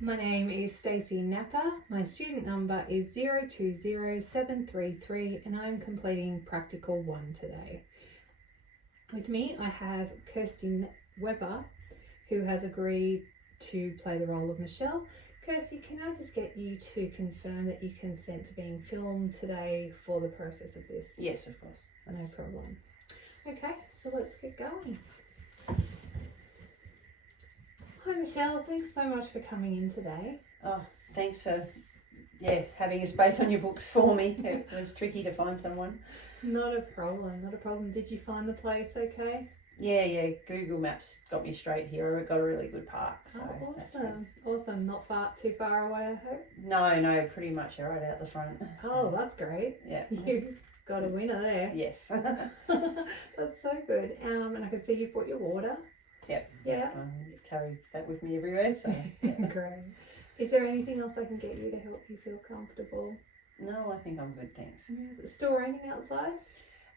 My name is Stacey Napper. My student number is 020733 and I'm completing Practical 1 today. With me I have Kirsten Weber, who has agreed to play the role of Michelle. Kirsty, can I just get you to confirm that you consent to being filmed today for the process of this? Yes, of course. No problem. Okay, so let's get going. Hi Michelle, thanks so much for coming in today. Oh, thanks for having a space on your books for me. It was tricky to find someone. Not a problem, not a problem. Did you find the place okay? Yeah. Google Maps got me straight here. I got a really good park. So Awesome. Not too far away, I hope? No, pretty much right out the front. Oh, that's great. Yeah. You've got a winner there. Yes. That's so good. And I can see you've brought your water. Yep. Yeah. Carry that with me everywhere. So yeah. Great. Is there anything else I can get you to help you feel comfortable? No, I think I'm good, thanks. Is it still raining outside?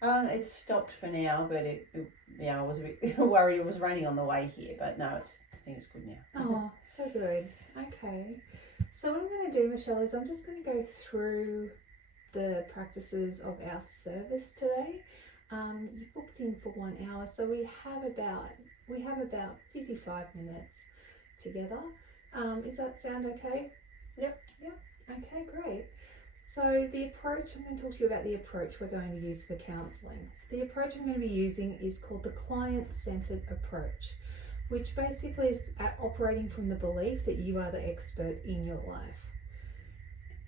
It's stopped for now, but I was a bit worried it was raining on the way here, but no, I think it's good now. Oh, so good. Okay. So what I'm going to do, Michelle, is I'm just going to go through the practices of our service today. You booked in for 1 hour, so we have about 55 minutes together. Does that sound okay? Yep. Okay, great. So the approach, I'm going to talk to you about the approach we're going to use for counselling. So the approach I'm going to be using is called the client-centred approach, which basically is operating from the belief that you are the expert in your life.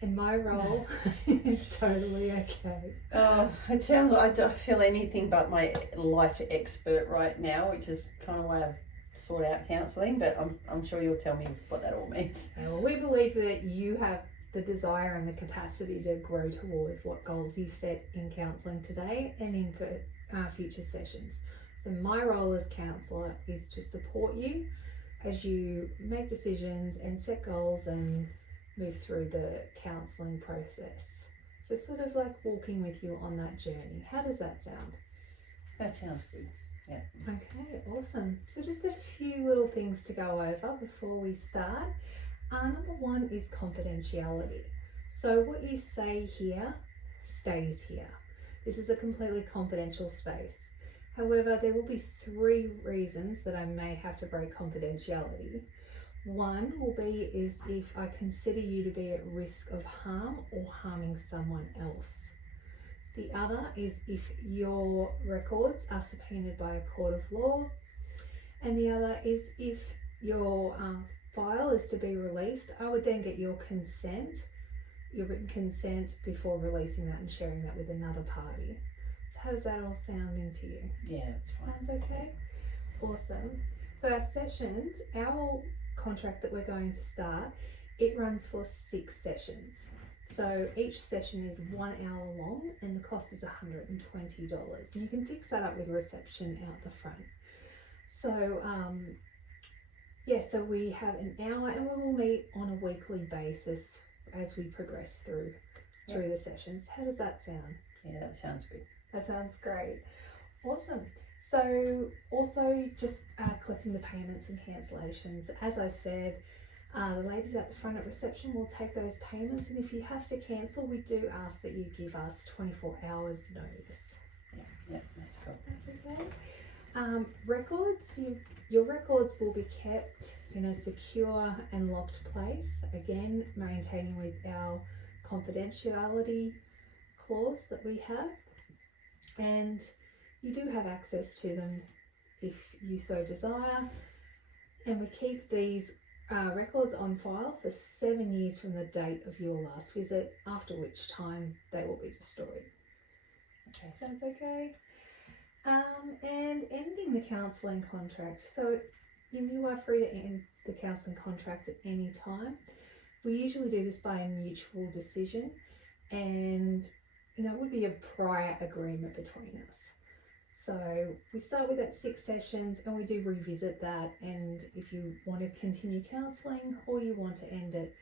In my role, it's totally okay. Oh, it sounds like I don't feel anything but my life expert right now, which is kind of why I've sought out counselling, but I'm sure you'll tell me what that all means. Well, we believe that you have the desire and the capacity to grow towards what goals you've set in counselling today and in for future sessions. So my role as counsellor is to support you as you make decisions and set goals and move through the counselling process. So sort of like walking with you on that journey. How does that sound? That sounds good. Yeah. Okay, awesome. So just a few little things to go over before we start. Number one is confidentiality. So what you say here stays here. This is a completely confidential space. However, there will be 3 reasons that I may have to break confidentiality. One will be is if I consider you to be at risk of harm or harming someone else. The other is if your records are subpoenaed by a court of law. And the other is if your file is to be released, I would then get your consent, your written consent, before releasing that and sharing that with another party. So how does that all sound to you? Yeah, that's fine. Sounds okay? Awesome. So our sessions, our contract that we're going to start, it runs for 6 sessions. So each session is 1 hour long and the cost is $120. And you can fix that up with reception out the front. So so we have an hour and we will meet on a weekly basis as we progress through the sessions. How does that sound? Yeah, that sounds good. That sounds great. Awesome. So also just collecting the payments and cancellations. As I said, the ladies at the front at reception will take those payments, and if you have to cancel, we do ask that you give us 24 hours notice. Yeah, that's cool. That's okay. Records, your records will be kept in a secure and locked place, again maintaining with our confidentiality clause that we have, and you do have access to them if you so desire, and we keep these records on file for 7 years from the date of your last visit, after which time they will be destroyed. Okay, sounds okay? And ending the counselling contract. So you are free to end the counselling contract at any time. We usually do this by a mutual decision, and it would be a prior agreement between us. So we start with that 6 sessions and we do revisit that, and if you want to continue counselling or you want to end it,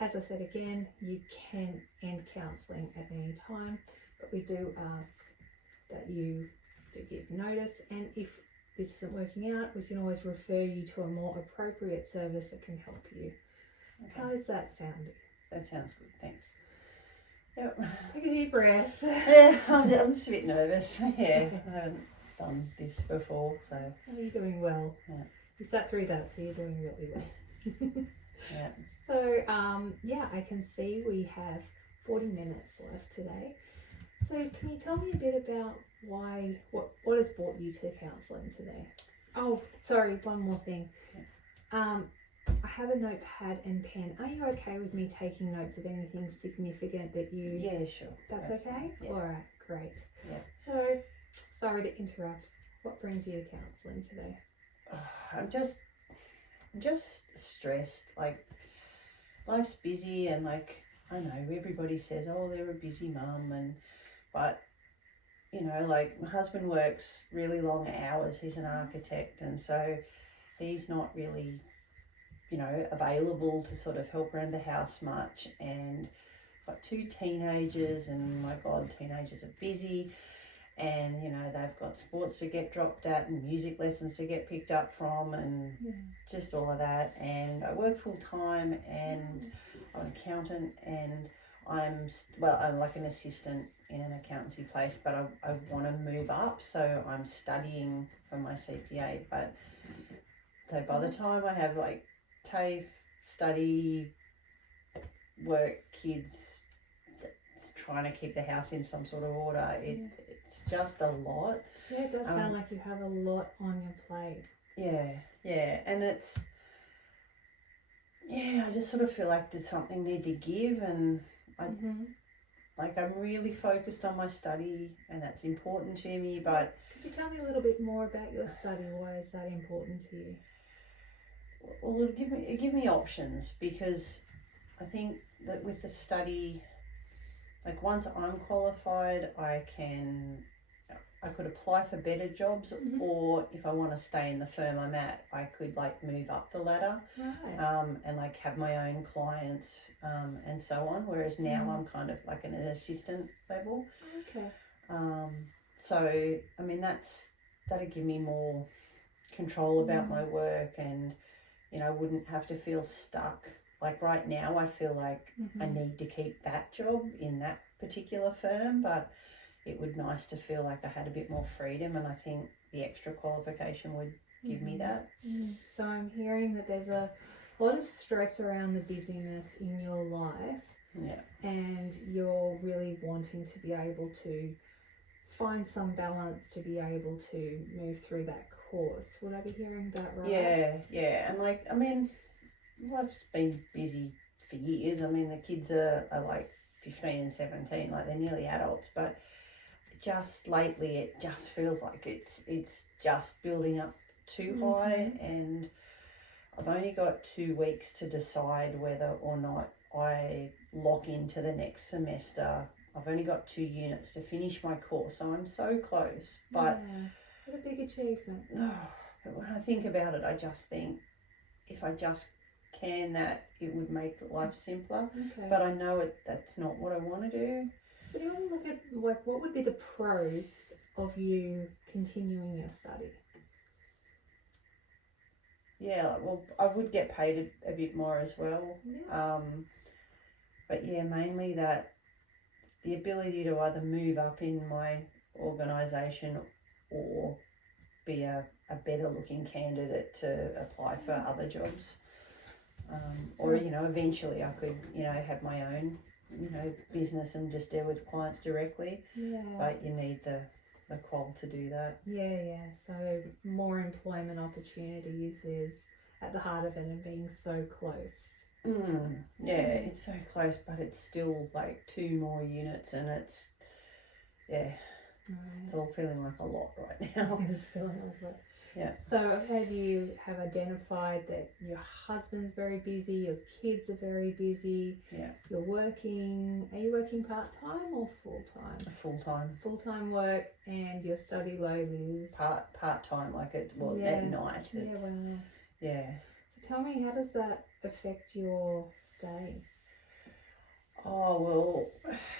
as I said again, you can end counselling at any time, but we do ask that you do give notice, and if this isn't working out, we can always refer you to a more appropriate service that can help you How is that sounding? That sounds good, thanks. Yep. Take a deep breath. Yeah, I'm just a bit nervous. Yeah, I haven't done this before, so. Oh, you're doing well. Yeah. You sat through that, so you're doing really well. Yeah. So, yeah, I can see we have 40 minutes left today. So, can you tell me a bit about what has brought you to counselling today? Oh, sorry, one more thing. I have a notepad and pen. Are you okay with me taking notes of anything significant that you... Yeah, sure. That's okay? Yeah. All right, great. Yeah. So, sorry to interrupt. What brings you to counselling today? I'm just stressed. Like, life's busy, and like, I know everybody says, oh, they're a busy mum, but you know, like, my husband works really long hours. He's an architect, and so he's not really, you know, available to sort of help around the house much. And I've got 2 teenagers, and my God, teenagers are busy. And, you know, they've got sports to get dropped at and music lessons to get picked up from, and just all of that. And I work full time, and I'm an accountant, and I'm like an assistant in an accountancy place, but I want to move up, so I'm studying for my CPA. But so by the time I have like TAFE, study, work, kids, trying to keep the house in some sort of order, it's just a lot. Yeah, it does sound like you have a lot on your plate. Yeah, and I just sort of feel like there's something need to give, and I'm really focused on my study, and that's important to me. But could you tell me a little bit more about your study? Why is that important to you? Well, it'll give me options, because I think that with the study, like, once I'm qualified, I could apply for better jobs, or if I want to stay in the firm I'm at, I could like move up the ladder, and like have my own clients, and so on. Whereas now I'm kind of like an assistant level. Okay. So I mean, that'd give me more control about my work, and you know, I wouldn't have to feel stuck. Like right now, I feel like I need to keep that job in that particular firm, but it would be nice to feel like I had a bit more freedom, and I think the extra qualification would give me that. So I'm hearing that there's a lot of stress around the busyness in your life, and you're really wanting to be able to find some balance to be able to move through that course. Would I be hearing that right? Yeah, and like, I mean, life's been busy for years. I mean, the kids are like 15 and 17, like they're nearly adults, but just lately it just feels like it's just building up too high, and I've only got 2 weeks to decide whether or not I lock into the next semester. I've only got 2 units to finish my course, so I'm so close. But what a big achievement. But when I think about it, I just think if I just can that, it would make life simpler. But I know that's not what I want to do. So do you want to look at like what would be the pros of you continuing your study? Yeah, well, I would get paid a bit more as well. But yeah, mainly that the ability to either move up in my organisation or be a better looking candidate to apply for other jobs. Or, you know, eventually I could, you know, have my own, you know, business and just deal with clients directly. But you need the qual to do that. So more employment opportunities is at the heart of it, and being so close. It's so close, but it's still like 2 more units, and it's all feeling like a lot right now. It is feeling like a lot. So I've heard you have identified that your husband's very busy, your kids are very busy. You're working. Are you working part-time or full-time? Full-time. Full-time work, and your study load is part-time, like at night. So tell me, how does that affect your day? Oh, well,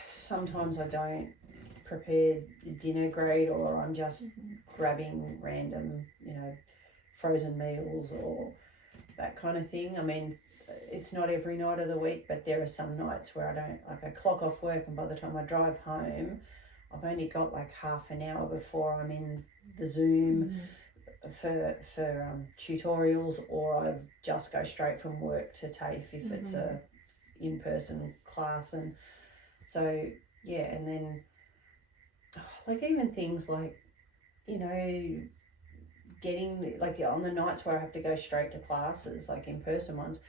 sometimes I don't prepare dinner great, or I'm just grabbing random, you know, frozen meals or that kind of thing. I mean, it's not every night of the week, but there are some nights where I don't, like I clock off work and by the time I drive home, I've only got like half an hour before I'm in the Zoom for tutorials, or I just go straight from work to TAFE if it's a in-person class. And so, yeah, and then like even things like, you know, getting like on the nights where I have to go straight to classes, like in-person ones,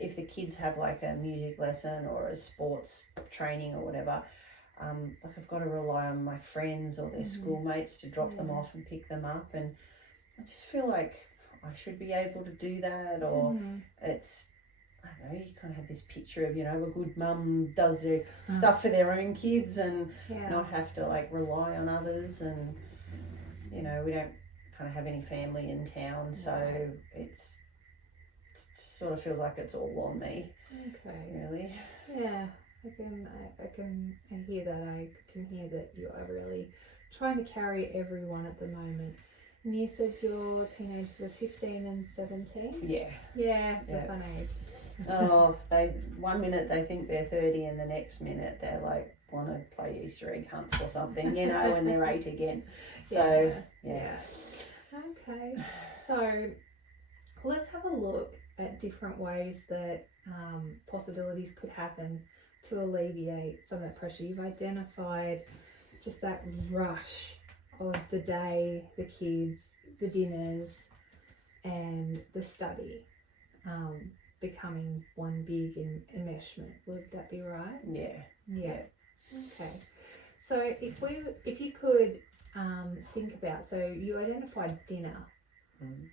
if the kids have like a music lesson or a sports training or whatever, like I've got to rely on my friends or their schoolmates to drop them off and pick them up, and I just feel like I should be able to do that. Or it's, I don't know, you kind of have this picture of, you know, a good mum does their stuff for their own kids and not have to like rely on others. And, you know, we don't kind of have any family in town, so it sort of feels like it's all on me. Okay. Really. Yeah, I can hear that. I can hear that you are really trying to carry everyone at the moment. And you said your teenagers are 15 and 17? Yeah. Yeah, it's a fun age. Oh, one minute they think they're 30 and the next minute they're like want to play Easter egg hunts or something, you know, when they're 8 again. So, yeah. Okay, so let's have a look at different ways that possibilities could happen to alleviate some of that pressure. You've identified just that rush of the day, the kids, the dinners, and the study becoming one big enmeshment. Would that be right? Yeah. Okay. So if you could think about, so you identified dinner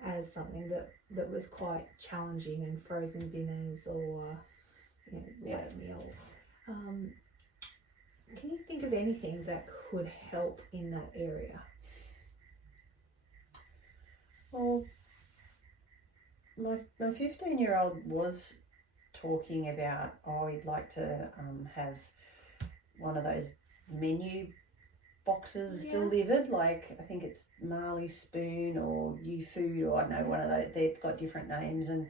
as something that was quite challenging, and frozen dinners or late meals. Can you think of anything that could help in that area? Well, my 15-year-old was talking about, he'd like to have one of those menu boxes delivered, like I think it's Marley Spoon or You Food, or I don't know, one of those. They've got different names and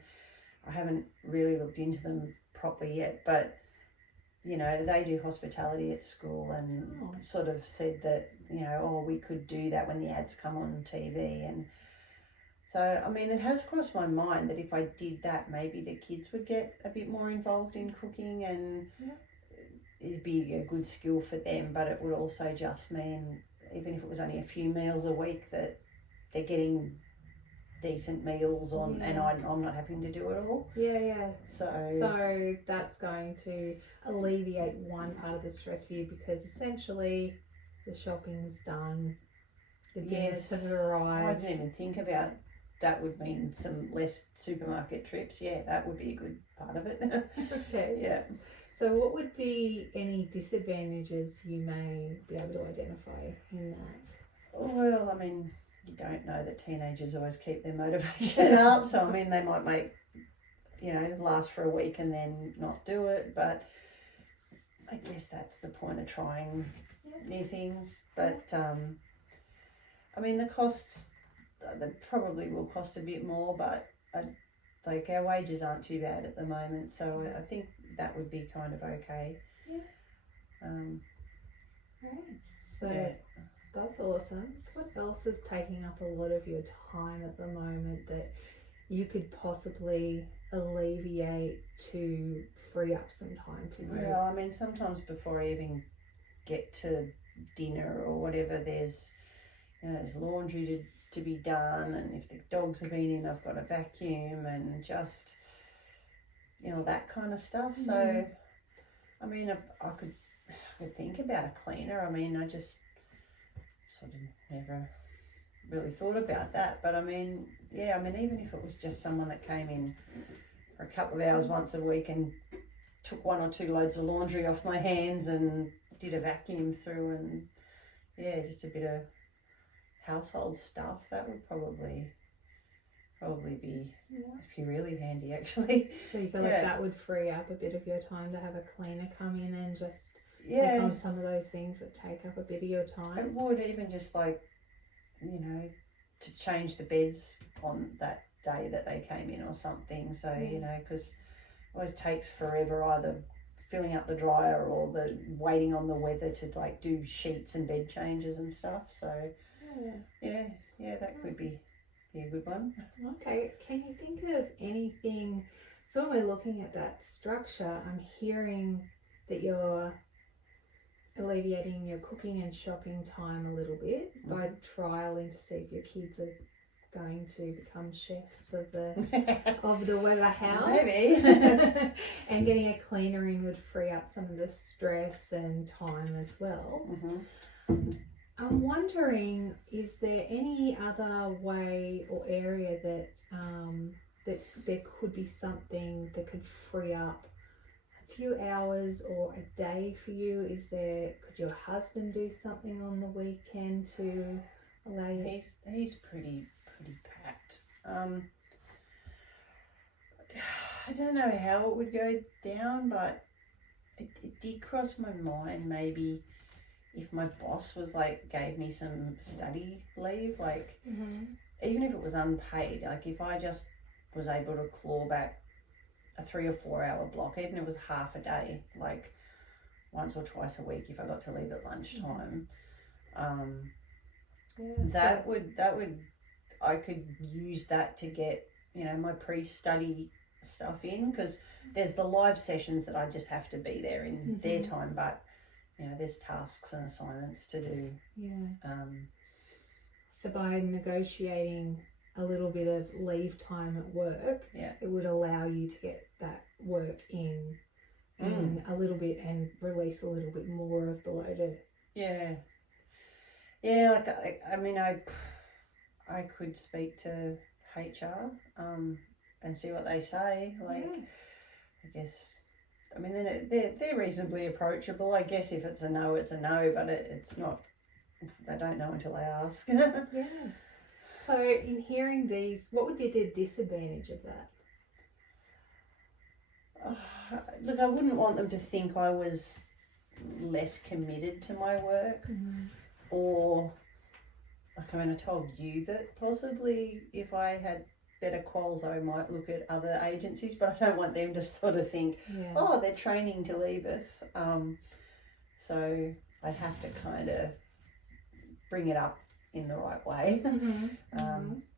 I haven't really looked into them properly yet, but you know, they do hospitality at school and sort of said that, you know, we could do that when the ads come on TV. And so, I mean, it has crossed my mind that if I did that, maybe the kids would get a bit more involved in cooking, and it'd be a good skill for them, but it would also just mean, even if it was only a few meals a week, that they're getting decent meals on, and I'm not having to do it all. So that's going to alleviate one part of the stress for you, because essentially the shopping's done, the dinners have arrived. I didn't even think about that. Would mean some less supermarket trips. That would be a good part of it. Okay. So what would be any disadvantages you may be able to identify in that? Well, I mean, you don't know that teenagers always keep their motivation up. So, I mean, they might make, you know, last for a week and then not do it. But I guess that's the point of trying new things. But, I mean, the costs, they probably will cost a bit more, but like our wages aren't too bad at the moment. So I think that would be kind of okay. So that's awesome. So what else is taking up a lot of your time at the moment that you could possibly alleviate to free up some time for you? Well, I mean, sometimes before I even get to dinner or whatever, there's laundry to be done, and if the dogs have been in, I've got to vacuum, and just, you know, that kind of stuff. So, I mean, I could think about a cleaner. I mean, I just sort of never really thought about that. But I mean, even if it was just someone that came in for a couple of hours once a week and took 1 or 2 loads of laundry off my hands and did a vacuum through, and just a bit of household stuff, that would probably be really handy, actually. So you feel like that would free up a bit of your time to have a cleaner come in and just take on some of those things that take up a bit of your time? It would, even just like, you know, to change the beds on that day that they came in or something. So, Yeah. you know, because it always takes forever either filling up the dryer or the waiting on the weather to like do sheets and bed changes and stuff. So, yeah, that could be a good one. Okay, can you think of anything? So when we're looking at that structure, I'm hearing that you're alleviating your cooking and shopping time a little bit by trialing to see if your kids are going to become chefs of the Weber house. Maybe. And getting a cleaner in would free up some of the stress and time as well. I'm wondering, is there any other way or area that that there could be something that could free up a few hours or a day for you? Could your husband do something on the weekend to allow you? He's pretty packed. I don't know how it would go down, but it did cross my mind maybe if my boss was like gave me some study leave, like even if it was unpaid, like if I just was able to claw back a 3 or 4 hour block, even if it was half a day, like once or twice a week if I got to leave at lunchtime, that would I could use that to get, you know, my pre-study stuff in, because there's the live sessions that I just have to be there in their time, but you know, there's tasks and assignments to do. So by negotiating a little bit of leave time at work, it would allow you to get that work in a little bit and release a little bit more of the load. Like I mean, I could speak to HR and see what they say. Like, I guess, I mean, they're reasonably approachable. I guess if it's a no, it's a no, but it's not. They don't know until they ask. So in hearing these, what would be the disadvantage of that? Look, I wouldn't want them to think I was less committed to my work, or like, I mean, I told you that possibly if I had better quals, I might look at other agencies, but I don't want them to sort of think, oh, they're training to leave us. So I'd have to kind of bring it up in the right way,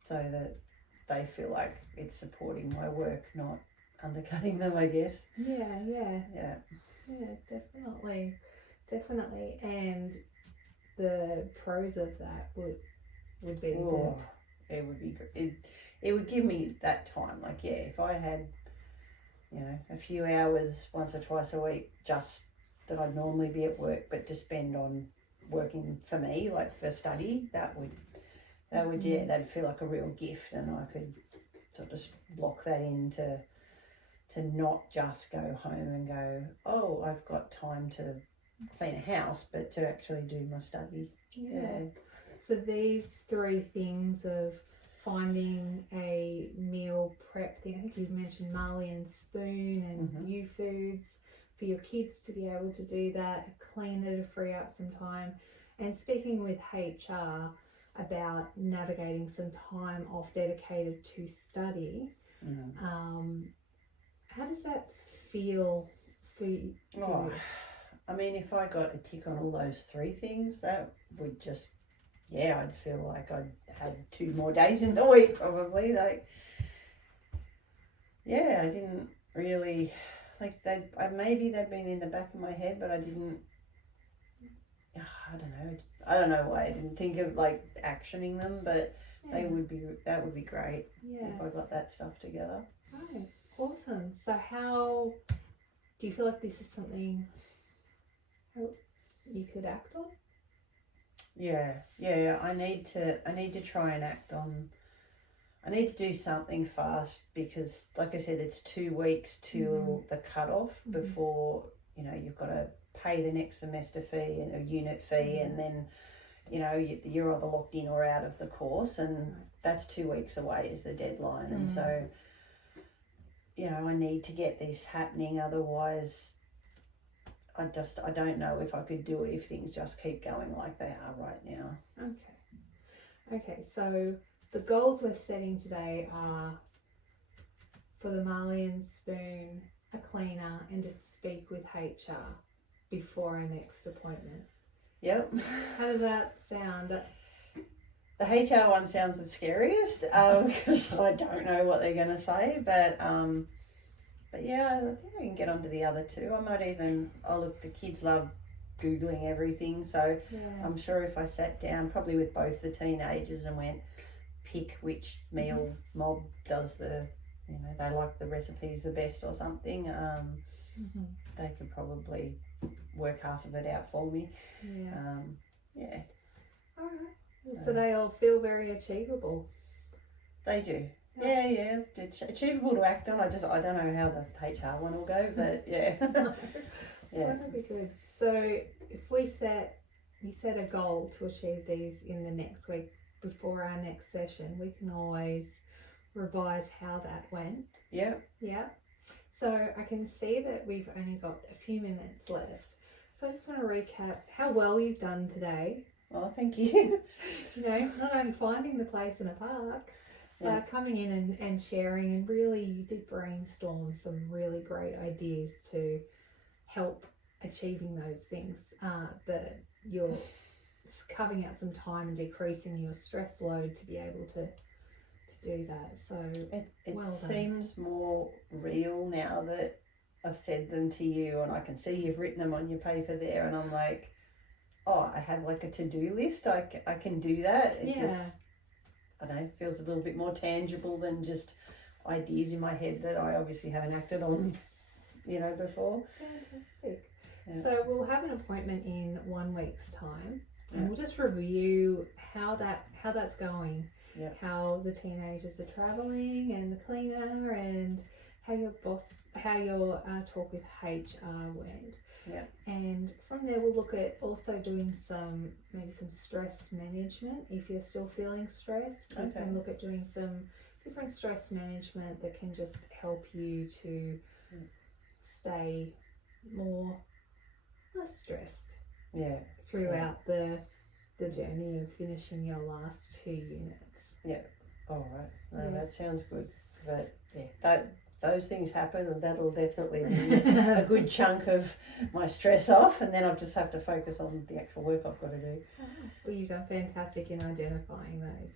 so that they feel like it's supporting my work, not undercutting them, I guess. Yeah, definitely. And the pros of that would be that it would be it would give me that time. Like, if I had, you know, a few hours once or twice a week just that I'd normally be at work, but to spend on working for me, like for study, that would that'd feel like a real gift, and I could sort of block that in to not just go home and go, oh, I've got time to clean a house, but to actually do my study. So these 3 things of finding a meal prep thing, I think you've mentioned Marley and Spoon and new foods for your kids to be able to do that, a cleaner to free up some time, and speaking with HR about navigating some time off dedicated to study. How does that feel for you? I mean, if I got a tick on all those 3 things, that would just, I'd feel like I'd had 2 more days in the week probably. Like, I didn't really, like, maybe they'd been in the back of my head, but I didn't, I don't know why I didn't think of like actioning them, but that would be great if I got that stuff together. Right. Awesome. So how do you feel like this is something you could act on? I need to try and act on. I need to do something fast, because like I said, it's 2 weeks till the cutoff before, you know, you've got to pay the next semester fee and a unit fee, and then, you know, you're either locked in or out of the course, and that's 2 weeks away is the deadline. And so, you know, I need to get this happening, otherwise I don't know if I could do it if things just keep going like they are right now. Okay, so the goals we're setting today are for the Marley and Spoon, a cleaner, and to speak with HR before our next appointment. Yep. How does that sound? The HR one sounds the scariest because I don't know what they're going to say, but yeah, I think I can get onto the other two. I might even, look, the kids love Googling everything, so Yeah. I'm sure if I sat down probably with both the teenagers and went, pick which meal mob does the, they like the recipes the best or something, they could probably work half of it out for me. Yeah. Yeah. All right. So they all feel very achievable. They do. Yeah. It's achievable to act on. I don't know how the HR one will go, but yeah. Yeah. That'll be good. So if you set a goal to achieve these in the next week before our next session, we can always revise how that went. Yeah. Yeah. So I can see that we've only got a few minutes left. So I just want to recap how well you've done today. Oh, thank you. Not only finding the place in a park, but coming in and sharing, and really you did brainstorm some really great ideas to help achieving those things, that you're carving out some time and decreasing your stress load to be able to do that. So it well done. Seems more real now that I've said them to you, and I can see you've written them on your paper there, and I'm like, oh, I have like a to-do list. I can do that. It just, I don't know, feels a little bit more tangible than just ideas in my head that I obviously haven't acted on, before. Fantastic. Yeah. So we'll have an appointment in 1 week's time, and we'll just review how that's going, how the teenagers are travelling, and the cleaner, and how your talk with HR went. Yeah. And from there we'll look at also doing some stress management. If you're still feeling stressed, we can look at doing some different stress management that can just help you to stay less stressed. Yeah. Throughout the journey of finishing your last 2 units. Yeah. All right. No, that sounds good. But yeah, those things happen, and that'll definitely be a good chunk of my stress off, and then I'll just have to focus on the actual work I've got to do. Well, you've done fantastic in identifying those.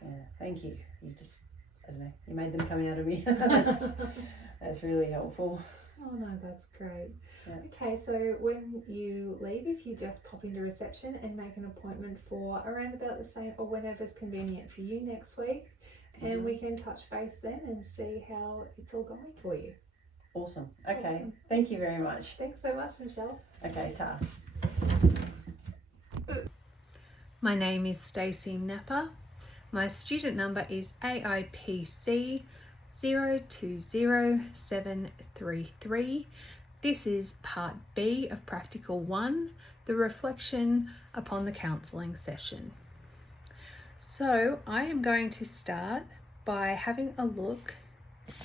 Yeah, thank you. You just, I don't know, you made them come out of me. That's really helpful. Oh no, that's great. Yeah. Okay, so when you leave, if you just pop into reception and make an appointment for around about the same, or whenever's convenient for you next week, and we can touch base then and see how it's all going for you. Awesome. Okay. Awesome. Thank you very much. Thanks so much, Michelle. Okay, ta. My name is Stacey Napper. My student number is AIPC 020733. This is part B of Practical 1, the reflection upon the counselling session. So I am going to start by having a look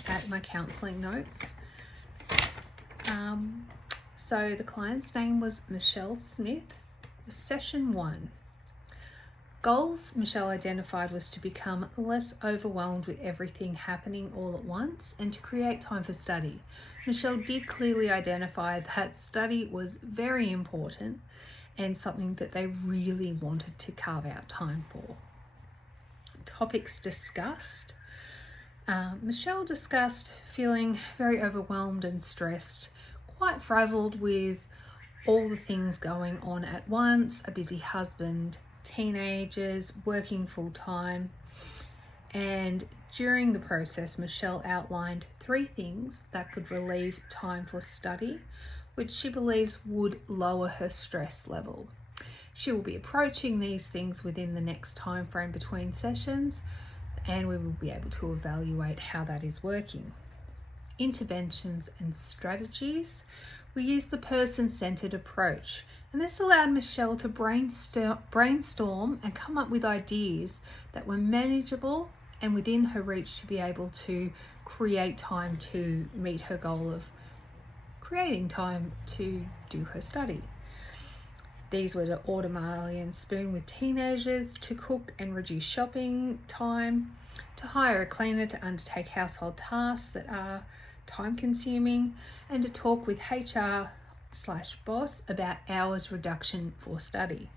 at my counselling notes. So the client's name was Michelle Smith. Session 1. Goals Michelle identified was to become less overwhelmed with everything happening all at once and to create time for study. Michelle did clearly identify that study was very important and something that they really wanted to carve out time for. Topics discussed. Michelle discussed feeling very overwhelmed and stressed, quite frazzled with all the things going on at once, a busy husband, teenagers, working full-time. And during the process, Michelle outlined 3 things that could relieve time for study, which she believes would lower her stress level. She will be approaching these things within the next time frame between sessions, and we will be able to evaluate how that is working. Interventions and strategies. We use the person-centered approach, and this allowed Michelle to brainstorm and come up with ideas that were manageable and within her reach to be able to create time to meet her goal of creating time to do her study. These were to order Marley and Spoon with teenagers, to cook and reduce shopping time, to hire a cleaner to undertake household tasks that are time consuming, and to talk with HR/boss about hours reduction for study.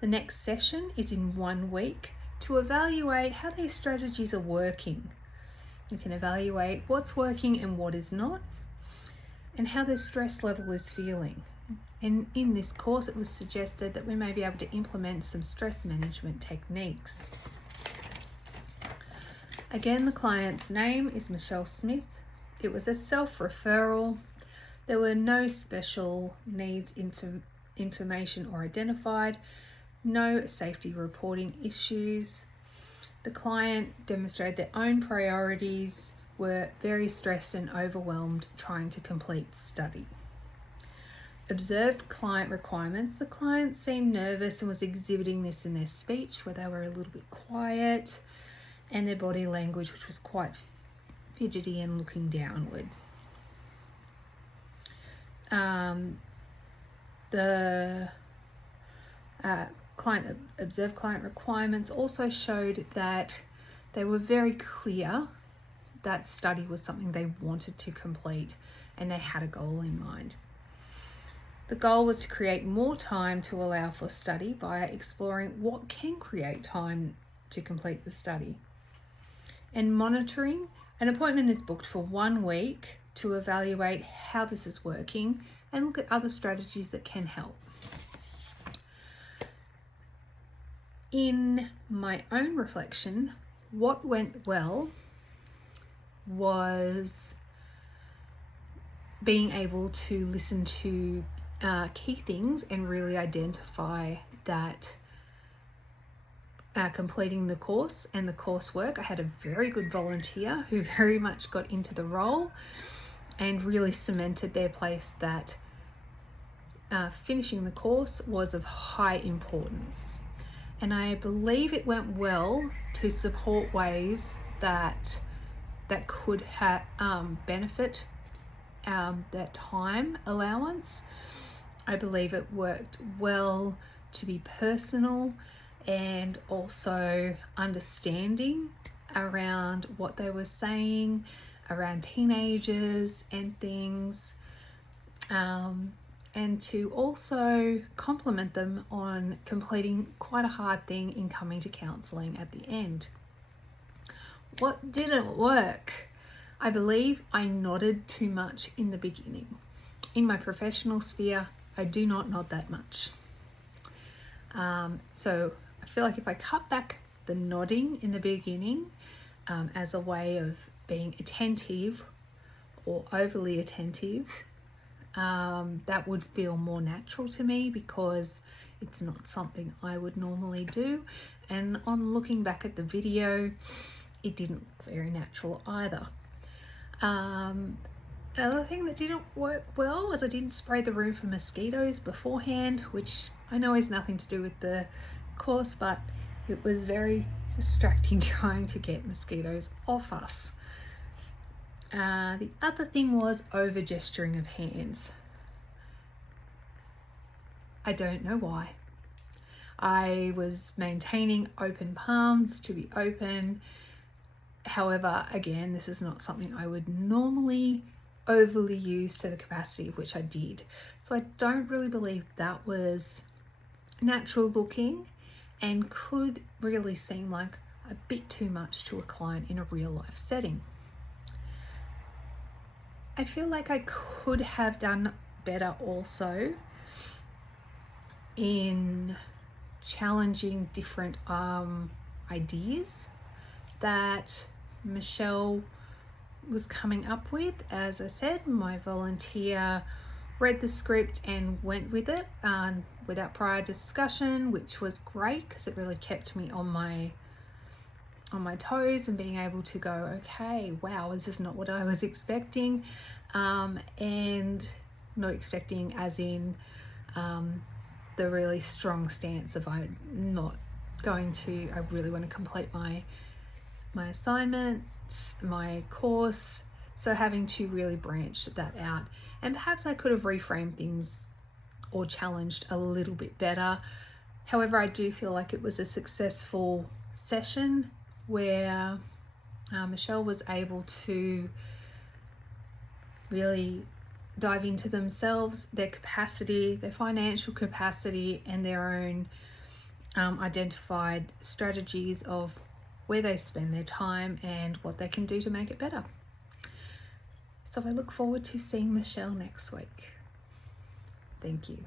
The next session is in 1 week to evaluate how these strategies are working. You can evaluate what's working and what is not, and how their stress level is feeling. And in this course, it was suggested that we may be able to implement some stress management techniques. Again, the client's name is Michelle Smith. It was a self-referral. There were no special needs information or identified, no safety reporting issues. The client demonstrated their own priorities, were very stressed and overwhelmed trying to complete study. Observed client requirements. The client seemed nervous and was exhibiting this in their speech, where they were a little bit quiet, and their body language, which was quite fidgety and looking downward. The observed client requirements also showed that they were very clear that study was something they wanted to complete, and they had a goal in mind. The goal was to create more time to allow for study by exploring what can create time to complete the study. And monitoring, an appointment is booked for 1 week to evaluate how this is working and look at other strategies that can help. In my own reflection, what went well was being able to listen to key things and really identify that completing the course and the coursework. I had a very good volunteer who very much got into the role and really cemented their place that finishing the course was of high importance. And I believe it went well to support ways that could benefit that time allowance. I believe it worked well to be personal and also understanding around what they were saying around teenagers and things, and to also compliment them on completing quite a hard thing in coming to counselling at the end. What didn't work? I believe I nodded too much in the beginning. In my professional sphere, I do not nod that much. So I feel like if I cut back the nodding in the beginning as a way of being attentive or overly attentive, that would feel more natural to me, because it's not something I would normally do. And on looking back at the video, it didn't look very natural either. Another thing that didn't work well was I didn't spray the room for mosquitoes beforehand, which I know has nothing to do with the course, but it was very distracting trying to get mosquitoes off us. The other thing was over gesturing of hands. I don't know why. I was maintaining open palms to be open. However, again, this is not something I would normally overly use to the capacity of which I did. So I don't really believe that was natural looking and could really seem like a bit too much to a client in a real life setting. I feel like I could have done better also in challenging different ideas that Michelle was coming up with. As I said, my volunteer read the script and went with it without prior discussion, which was great because it really kept me on my toes and being able to go, okay, wow, this is not what I was expecting, and not expecting as in the really strong stance of I really want to complete my assignments, my course, so having to really branch that out. And perhaps I could have reframed things or challenged a little bit better. However, I do feel like it was a successful session where Michelle was able to really dive into themselves, their capacity, their financial capacity, and their own identified strategies of where they spend their time and what they can do to make it better. So I look forward to seeing Michelle next week. Thank you.